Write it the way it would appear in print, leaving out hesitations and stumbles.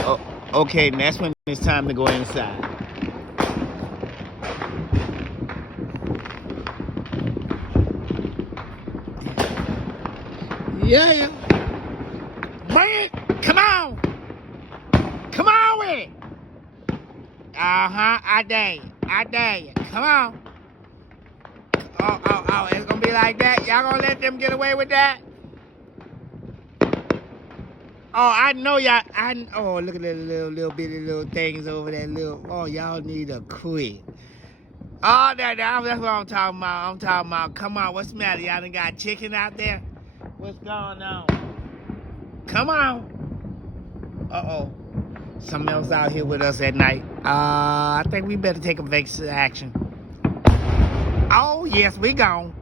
Oh, okay, and that's when it's time to go inside. Yeah. Bring it. Come on. Come on with it. Uh-huh. I dare you. I dare you. Come on. Oh. It's going to be like that? Y'all going to let them get away with that? Oh, I know y'all. Oh, look at the little bitty little things over there. Oh, y'all need to quit. Oh, that's what I'm talking about. I'm talking about, come on, what's the matter? Y'all done got chicken out there? What's going on? Come on. Uh-oh. Something else out here with us at night. I think we better take a action. Oh, yes, we gone.